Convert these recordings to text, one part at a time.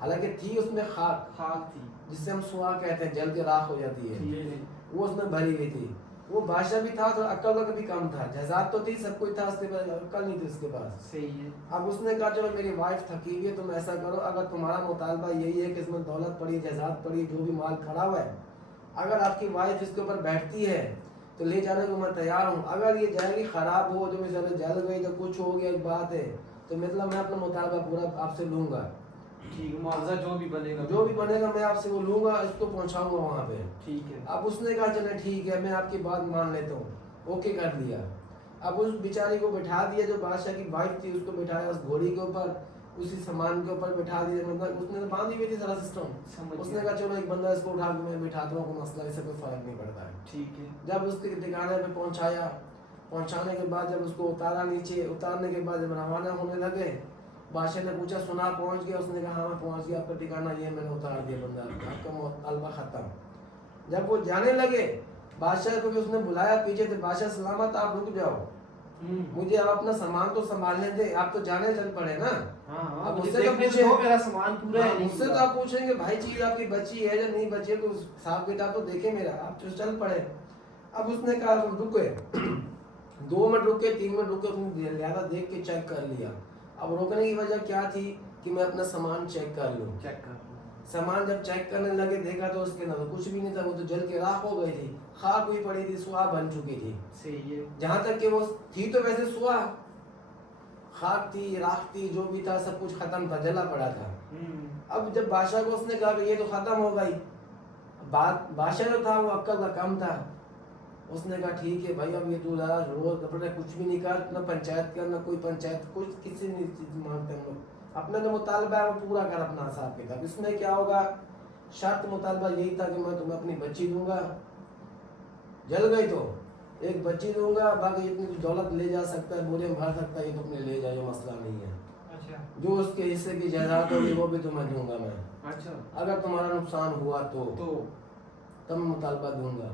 حالانکہ تھی اس میں خاک خاک تھی جس سے ہم سوا کہتے ہیں، جل کے راکھ ہو جاتی ہے، ٹھیک ہے وہ اس میں بھری ہوئی تھی. وہ بادشاہ بھی تھا تو عقل کا بھی کم تھا، جہازات تو تھی، سب کچھ تھا، اس کے پاس عقل نہیں تھی اس کے پاس. صحیح ہے اب اس نے کہا چلو میری وائف تھکی ہوئی ہے، تم ایسا کرو اگر تمہارا مطالبہ یہی ہے کہ اس میں دولت پڑی، جہازات پڑی، جو بھی مال کھڑا ہوا ہے، اگر آپ کی وائف اس کے اوپر بیٹھتی ہے تو لے جانے کو میں تیار ہوں. اگر یہ جائے گی خراب ہو، جو میرے جل گئی، جو کچھ ہو گیا، ایک بات ہے، تو مطلب میں اپنا مطالبہ پورا آپ سے لوں گا، ٹھیک ہے معاوضہ جو بھی بنے گا جو بھی بنے گا میں آپ سے وہ لوں گا، اس کو پہنچاؤں گا وہاں پہ. ٹھیک ہے اب اس نے کہا چلے ٹھیک ہے میں آپ کی بات مان لیتا ہوں، اوکے کر دیا. اب اس بیچاری کو بٹھا دیا، جو بادشاہ کی وائف تھی اس کو بٹھایا اس گھوڑی کے اوپر، اسی سامان کے اوپر بٹھا دیا، مطلب اس نے باندھی ہوئی تھی سارا سسٹم. سمجھ اس نے گیا کہا چلو ایک بندہ اس کو اٹھا کے میں بٹھاتا ہوں، کوئی مسئلہ اس سے کوئی فرق نہیں پڑتا ہے. ٹھیک ہے جب اس کے ٹھکانے پہ پہنچایا، پہنچانے کے بعد جب اس کو اتارا نیچے، اتارنے کے بعد جب روانہ ہونے لگے، بادشاہ نے پوچھا سنا پہنچ گیا؟ اس نے کہا ہاں میں پہنچ گیا، آپ کا ٹھکانہ یہ ہے، میں نے اتار دیا بندہ، آپ کا مطالبہ ختم. جب وہ جانے لگے بادشاہ کو بھی اس نے بلایا پیچھے سے، بادشاہ سلامت آپ رک جاؤ، مجھے آپ اپنا سامان تو سنبھالنے دیں، آپ تو جانے چل پڑے نا. ہاں اب مجھے مجھ سے تو دیکھنے پوچھیں، دو میرا سامان پورا ہے مجھ سے نہیں تو آپ پوچھیں گے بھائی چیز آپ کی بچی ہے یا نہیں بچی ہے، تو صاحب کتاب تو دیکھے میرا، آپ تو چل پڑے. اب اس نے کہا رکے 2 منٹ رکے 3 منٹ رکے، اس نے لہذا دیکھ کے چیک کر لیا. اب روکنے کی وجہ کیا تھی کہ میں اپنا سامان چیک کر لوں. چیک کر لوں. سامان جب چیک کرنے لگے دیکھا تو اس کے اندر کچھ بھی نہیں تھا، وہ تو جل کے راکھ ہو گئی تھی، خاک ہوئی پڑی تھی، سوا بن چکی تھی. صحیح ہے جہاں تک کہ وہ تھی تو ویسے سوا، خاک تھی، راکھ تھی، جو بھی تھا سب کچھ ختم تھا، جلا پڑا تھا. اب جب بادشاہ کو اس نے کہا کہ یہ تو ختم ہو گئی، بادشاہ جو تھا وہ عقل کا کم تھا، اس نے کہا ٹھیک ہے بھائی اب یہ تو ذرا روز اپنے کچھ بھی نہیں کر، نہ پنچایت کر، نہ کوئی پنچایت کچھ کسی نہیں چیز مانگتے ہم لوگ، اپنا جو مطالبہ ہے وہ پورا کر اپنا حساب کتاب. اس میں کیا ہوگا، شرط مطالبہ یہی تھا کہ میں تمہیں اپنی بچی دوں گا، جل گئی تو ایک بچی دوں گا، باقی اتنی دولت لے جا سکتا ہے، بورے میں بھر سکتا ہے، یہ تو اپنے لے جائے، مسئلہ نہیں ہے. اچھا جو اس کے حصے کی جائیداد ہوگی وہ بھی تمہیں دوں گا میں، اچھا اگر تمہارا نقصان ہوا تو تب میں مطالبہ دوں گا.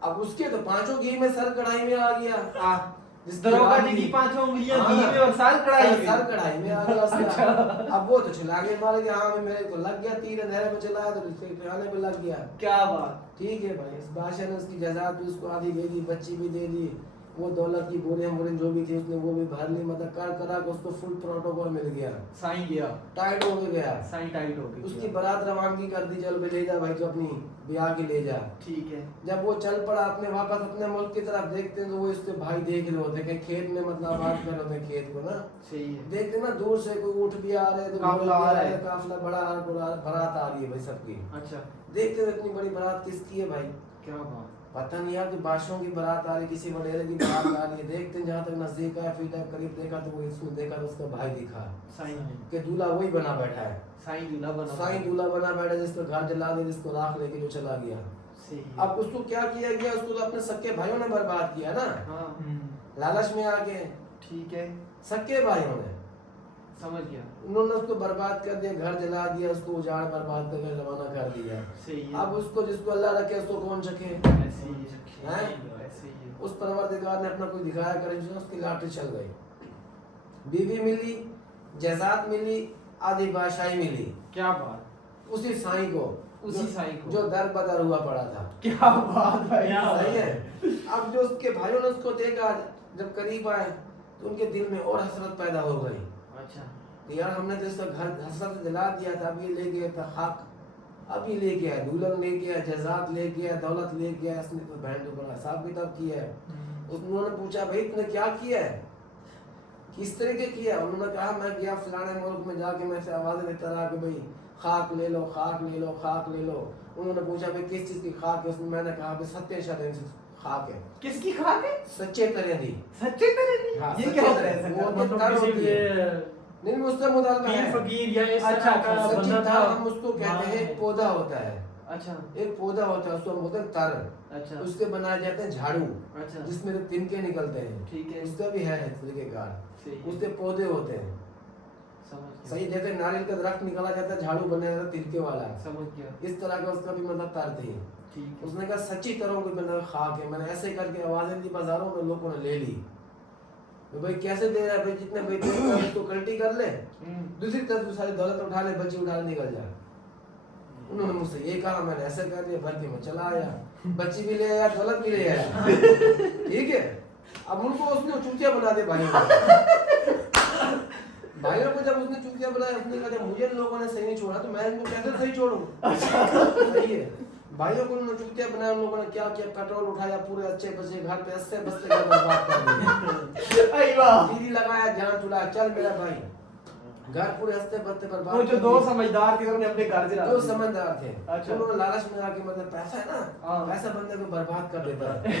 اب اس کے تو 5 گھی میں سر کڑھائی میں آ گیا، جس دروگا جی کی 5 انگلیاں گھی میں اور سر کڑھائی میں، سر کڑھائی میں آ گیا اس کا. اب وہ تو چلا کے مار گیا، ہاں میرے کو لگ گیا تیر، اندھیرے میں چلایا تو اس کے ٹھکانے پہ لگ گیا. کیا بات. ٹھیک ہے بھائی، اس بادشاہ نے اس کی جزا بھی اس کو آدھی دے دی، بچی بھی دے دی، وہ دولت کی بورے جو بھی تھی اس نے وہ بھی بھر لی، مطلب کر کرا کہ اس کو فل پروٹوکول مل گیا، سائن گیا، ٹائٹ ہو کے گیا. سائن ٹائٹ ہو گئی. اس کی برات روانگی کر دی، چل بھائی لے جا بھائی تو اپنی بیاہ کی لے جا. ٹھیک ہے جب وہ چل پڑا اپنے واپس اپنے ملک کی طرف، دیکھتے ہیں تو وہ اس کے بھائی دیکھ رہے ہوتے کہ کھیت میں مطلب آباد کر رہے ہوتے کھیت کو نا، صحیح ہے دیکھتے نا دور سے کوئی اونٹ بھی آ رہے تو قافلہ آ رہا ہے، قافلہ بڑا آ رہا، برات آ رہی ہے بھائی سب کی. اچھا دیکھتے ہیں اتنی بڑی برات کس کی ہے بھائی، کیا بات. پتہ نہیں یار کہ بادشاہوں کی برات آ رہی، کسی وڈیرے کی برات آ رہی ہے. دیکھتے ہیں جہاں تک نزدیک آیا، پھر جب قریب دیکھا تو وہ اس میں دیکھا تو اس کا بھائی دکھا سائن کہ دولہا وہی بنا بیٹھا ہے، سائن دولہا بنا. سائیں دولہا بنا بیٹھا جس کو گھر جلا دیا، جس کو راکھ لے کے جو چلا گیا. صحیح ہے. اب اس کو کیا کیا گیا، اس کو تو اپنے سکے بھائیوں نے برباد کیا نا، ہاں لالچ میں آ کے. ٹھیک ہے سکے بھائیوں نے، سمجھ گیا. انہوں نے اس کو برباد کر دیا، گھر جلا دیا، اس کو اجاڑ برباد کر کے روانہ کر دیا. صحیح ہے. اب اس کو جس کو اللہ رکھے اس کو کون چکے، ایسے ہی ہے. ہیں؟ ایسے ہی ہے. اس پروردگار نے اپنا کوئی دکھایا کرے، اس کی لاٹھی چل گئی، بیوی ملی، جزات ملی، آدھی بادشاہی ملی کیا بات. اسی سائیں کو، اسی سائن کو. جو در بدر ہوا پڑا تھا. کیا بات بھائی. صحیح ہے. اب جو اس کے بھائیوں نے اس کو دیکھا، جب قریب آئے تو ان کے دل میں اور حسرت پیدا ہو گئی. اچھا یار ہم نے تو اس کا گھر حسرت جلا دیا تھا، اب یہ لے گیا تھا خاک، اب یہ لے گیا، دولہن لے گیا، جزات لے گیا، دولت لے گیا، اس نے تو بہن کو بڑا حساب کتاب کیا ہے. انہوں نے پوچھا بھائی تم نے کیا کیا ہے، کس طریقے کیا. انہوں نے کہا میں گیا فلانے ملک میں، جا کے میں سے آوازیں دیتا رہا کہ بھائی خاک لے لو، خاک لے لو، خاک لے لو. انہوں نے پوچھا بھائی کس چیز کی خاک ہے، اس میں نے کہا کہ ستیہ شرن سے خاک ہے. کس کی خاک ہے. سچے طرح دی. سچے طرح ہاں، یہ سچے کیا ہوتا ہے. طرح. وہ مطلب تر کسی ہوتی ہے. بھی نہیں اس سے مطالبہ پیر ہے. فقیر یا اس اچھا، طرح کا سچی بندہ تر تھا. ہم اس کو کہتے ہیں، ایک پودا ہوتا ہے، اچھا ایک پودا ہوتا ہے اس کو ہم بولتے ہیں تر. اچھا اس کے بنائے جاتے ہیں جھاڑو، اچھا جس میں تنکے نکلتے ہیں. ٹھیک ہے. اس کا بھی ہے طریقہ کار. صحیح اس کے پودے ہوتے ہیں. سمجھ گیا. صحیح، جیسے ناریل کا درخت نکالا جاتا ہے، جھاڑو بنا جاتا ہے تنکے والا. سمجھ گیا. اس طرح کا اس کا بھی مطلب تر تھی. ٹھیک اس نے کہا سچی طرح کوئی بنا خاک ہے. میں نے ایسے کر کے آوازیں دی بازاروں میں، لوگوں نے لے لی. بھائی کیسے دے رہا ہے بھائی، جتنے بھائی دے رہا ہے اس کو کلٹی کر لے، دوسری طرف تو ساری دولت اٹھا لے، بچی اٹھا لے نکل جائے۔ انہوں نے مجھ سے یہ کہا، میں نے ایسے کر دیا، بھرتی میں چلا آیا، بچی بھی لے آیا، دولت بھی لے آیا، ٹھیک ہے۔ اب ان کو اس نے چوتیا بنا دیا بھائیوں کو، بھائیوں کو جب اس نے چوتیا بنایا، اس نے کہا جب مجھے لوگوں نے صحیح نہیں چھوڑا تو میں ان کو کیسے صحیح چھوڑوں، صحیح ہے۔ بھائیوں کو انہوں نے چوتیا بنایا، ان لوگوں نے کیا کیا، پیٹرول اٹھایا، پورے اچھے بچے گھر پہ ہنستے بستے گھر برباد کر دیا، ٹی وی لگایا، جان چلا، چل میرا بھائی، گھر پورے ہنستے بستے برباد۔ وہ جو دو سمجھدار تھے انہوں نے اپنے گھر چلا، دو سمجھدار تھے، اچھا، انہوں نے لالچ میں آ کے مطلب پیسہ ہے نا، پیسہ بندے کو برباد کر دیتا ہے،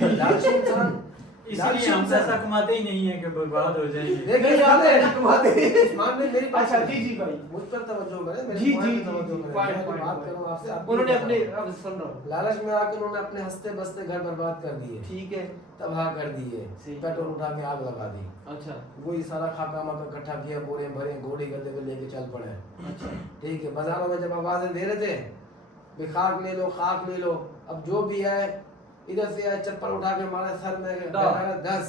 لالچی انسان، اسی لیے ہم پیسہ کماتے ہی نہیں ہیں کہ برباد ہو جائیں گے۔ دیکھیں یاد ہے کماتے عثمان نے میری بات، اچھا جی جی بھائی، مجھ پر توجہ کریں، میرے جی پوائنٹ جی پہ توجہ کریں، پوائنٹ میں بات پوائنٹ کروں آپ سے، آپ انہوں نے اپنے، بھی اب سن رہا ہوں، لالچ میں آ کے انہوں نے اپنے ہنستے بستے گھر برباد کر دیے، ٹھیک ہے، تباہ کر دیے، صحیح۔ پیٹرول اٹھا کے آگ لگا دی، اچھا وہی سارا خاکہ ماکہ اکٹھا کیا، بورے بھرے گھوڑے گدے پہ لے کے چل پڑے، ٹھیک ہے۔ بازاروں میں جب آوازیں دے رہے تھے کہ خاک لے لو خاک لے لو، اب جو بھی ہے ادھر سے آئے چپل اٹھا کے ہمارے سر میں 10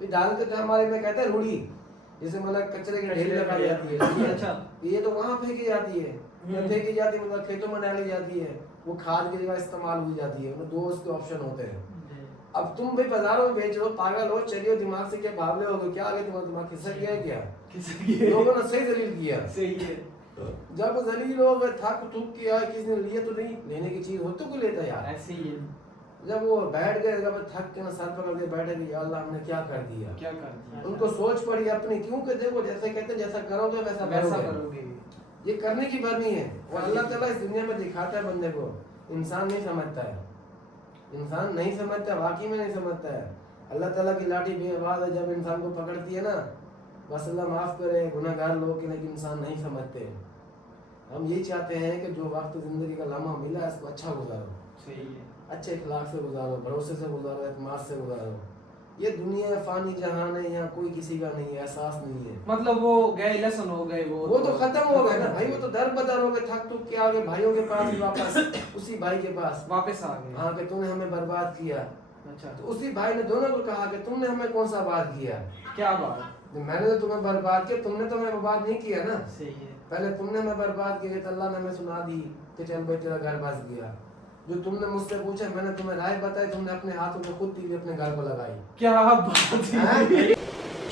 ڈالتے تھے، ہمارے میں کہتے ہیں روڑی، جسے مطلب کچرے کی ڈھیر لگائی جاتی ہے، اچھا، یہ تو وہاں پھینکی جاتی ہے، پھینکی جاتی ہے مطلب کھیتوں میں ڈالی جاتی ہے، وہ کھاد کی جگہ استعمال ہوئی جاتی ہے، دو اس کے آپشن ہوتے ہیں۔ اب تم بھی بازاروں میں بیچ رہو، پاگل ہو، چلیے دماغ سے کیا بھاولے ہو گئے، کیا آگے تمہارا دماغ کھسک گیا ہے کیا؟ لوگوں نے صحیح ذلیل کیا، صحیح ہے، جب ذلیل ہو گئے، تھک تھک کیا، کسی نے لیے تو نہیں، لینے کی چیز ہو تو کوئی لیتا یار، ایسے ہی ہے، جب وہ بیٹھ گئے، جب تھک کے سر پکڑ کے بیٹھے کہ یا اللہ ہم نے کیا کر دیا، کیا کر دیا، ان کو سوچ پڑی اپنی، کیونکہ دیکھو جیسے کہتے ہیں جیسا کرو گے ویسا کرو گے، یہ کرنے کی بات نہیں ہے، اور اللہ تعالیٰ اس دنیا میں دکھاتا ہے بندے کو، انسان نہیں سمجھتا ہے، انسان نہیں سمجھتا، واقعی میں نہیں سمجھتا ہے، اللہ تعالیٰ کی لاٹھی بے آواز ہے، جب انسان کو پکڑتی ہے نا، بس اللہ معاف کرے گناہ گار لوگ، لیکن انسان نہیں سمجھتے۔ ہم یہ چاہتے ہیں کہ جو وقت زندگی کا لمحہ ملا ہے اس کو اچھا گزارو، صحیح ہے، اچھے اخلاق سے گزارو، بھروسے سے گزارو، اعتماد سے گزارو، یہ دنیا فانی جہان ہے، یہاں کوئی کسی کا نہیں ہے، احساس نہیں ہے، مطلب وہ گئے لیسن ہو گئے، وہ تو ختم ہو گئے نا بھائی، وہ تو در بدر ہو گئے، تھک تھک کے آگے بھائیوں کے پاس ہی واپس، اسی بھائی کے پاس واپس آ گئے، ہاں کہ تم نے ہمیں برباد کیا، اچھا، تو اسی بھائی نے دونوں کو کہا کہ تم نے ہمیں کون سا بات کیا، کیا بات، میں نے تو تمہیں برباد کیا، تم نے تو ہمیں برباد نہیں کیا نا، صحیح ہے، پہلے تم نے ہمیں برباد کیا تو اللہ نے ہمیں سنا دی کہ چل بھائی تیرا گھر بس گیا، جو تم نے مجھ سے پوچھا میں نے تمہیں رائے بتائی، تم نے اپنے ہاتھوں میں خود تیری اپنے گھر کو لگائی، کیا بات ہے،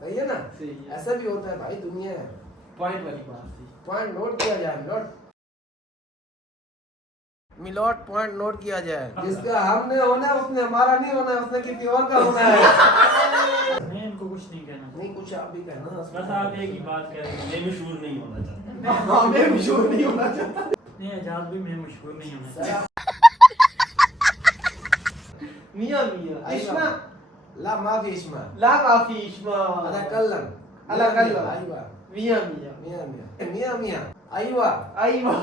صحیح ہے نا، صحیح ہے، ایسا بھی ہوتا ہے بھائی، دنیا ہے، پوائنٹ والی بات تھی، پوائنٹ نوٹ کیا جائے، ملوٹ پوائنٹ نوٹ کیا جائے، جس کا ہم نے ہونا ہے اس نے ہمارا نہیں ہونا ہے، اس نے کسی اور کا ہونا ہے، میں ان کو کچھ نہیں کہنا، نہیں کچھ آپ بھی کہنا، بس آپ ایک ہی بات کہہ رہے ہیں، میں مشہور نہیں ہونا چاہتا، ہمیں مشہور نہیں ہونا چاہتا، نہیں اعجاز بھی میں مشہور نہیں ہونا چاہتا۔ میاں میاں اشما، لا معافی اشما، لا معافی اشما، اتکلم، اتکلم، ايوه میاں میاں میاں میاں میاں میاں ايوه ایوہ